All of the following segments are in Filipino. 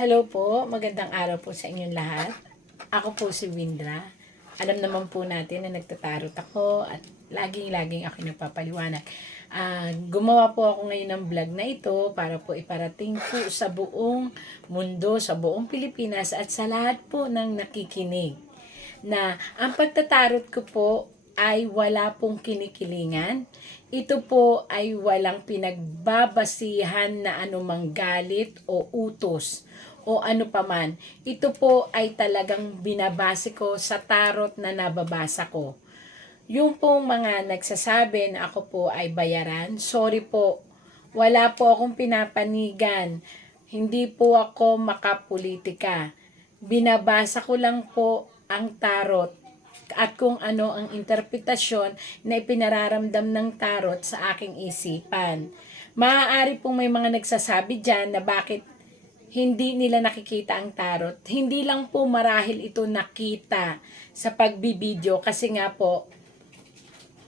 Hello po, magandang araw po sa inyong lahat. Ako po si Windra. Alam naman po natin na nagtatarot ako at laging-laging ako nagpapaliwanag. Ah, gumawa po ako ngayon ng vlog na ito para po iparating po sa buong mundo, sa buong Pilipinas at sa lahat po ng nakikinig na ang pagtatarot ko po ay wala pong kinikilingan. Ito po ay walang pinagbabasihan na anumang galit o utos o ano paman. Ito po ay talagang binabase ko sa tarot na nababasa ko. Yung pong mga nagsasabi na ako po ay bayaran, sorry po, wala po akong pinapanigan. Hindi po ako makapolitika. Binabasa ko lang po ang tarot at kung ano ang interpretasyon na ipinararamdam ng tarot sa aking isipan. Maaari pong may mga nagsasabi dyan na bakit hindi nila nakikita ang tarot. Hindi lang po marahil ito nakita sa pagbibideo kasi nga po,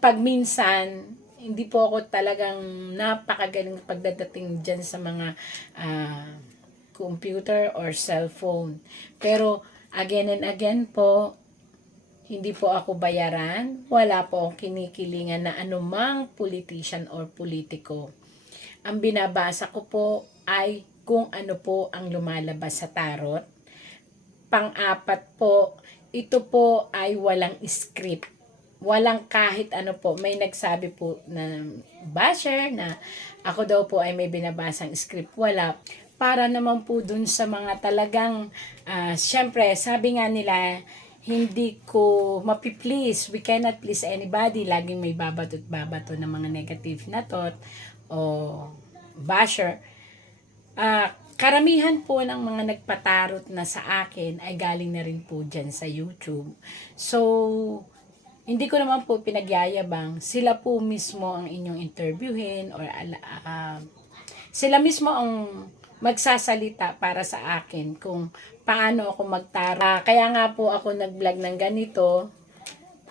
pag minsan, hindi po ako talagang napakagaling pagdadating dyan sa mga ah, computer or cellphone. Pero again and again po, hindi po ako bayaran, wala po akong kinikilingan na anumang politician or politiko. Ang binabasa ko po ay kung ano po ang lumalabas sa tarot. Pang-apat po, ito po ay walang script. Walang kahit ano po. May nagsabi po na basher na ako daw po ay may binabasang script. Wala. Para naman po dun sa mga talagang, ah, syempre, sabi nga nila, hindi ko mapiplease. We cannot please anybody. Laging may babatot babato ng mga negative na thought o basher. Ah, karamihan po ng mga nagpatarot na sa akin ay galing na rin po dyan sa YouTube. So, hindi ko naman po pinagyayabang. Sila po mismo ang inyong interviewin or ah, sila mismo ang magsasalita para sa akin kung paano ako magtara. Kaya nga po ako nag-vlog ng ganito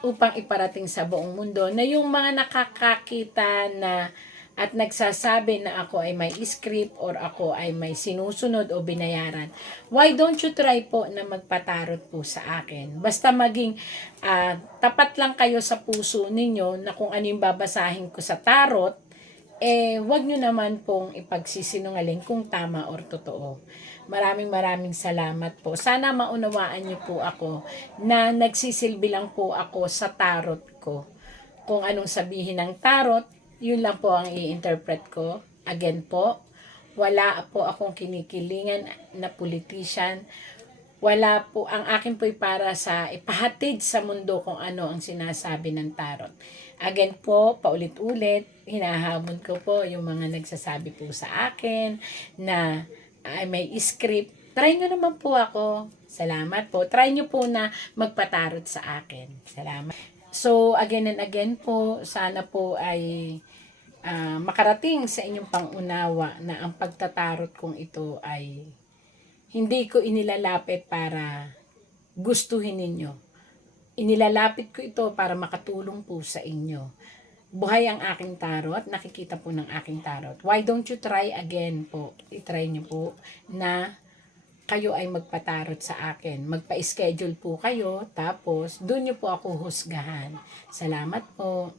upang iparating sa buong mundo na yung mga nakakakita na at nagsasabi na ako ay may script or ako ay may sinusunod o binayaran. Why don't you try po na magpatarot po sa akin? Basta maging ah, tapat lang kayo sa puso ninyo na kung ano yung babasahin ko sa tarot, eh wag nyo naman pong ipagsisinungaling kung tama or totoo. Maraming maraming salamat po. Sana maunawaan nyo po ako na nagsisilbi lang po ako sa tarot ko. Kung anong sabihin ng tarot, yun lang po ang i-interpret ko. Again po, wala po akong kinikilingan na politician. Wala po, ang akin po'y para sa ipahatid sa mundo kung ano ang sinasabi ng tarot. Again po, paulit-ulit, hinahamon ko po yung mga nagsasabi po sa akin na ay may script. Try nyo naman po ako. Salamat po. Try nyo po na magpatarot sa akin. Salamat. So, again and again po, sana po ay ah, makarating sa inyong pangunawa na ang pagtatarot kong ito ay hindi ko inilalapit para gustuhin ninyo. Inilalapit ko ito para makatulong po sa inyo. Buhay ang aking tarot, nakikita po ng aking tarot. Why don't you try again po? I-try nyo po na kayo ay magpatarot sa akin. Magpa-schedule po kayo, tapos doon nyo po ako husgahan. Salamat po.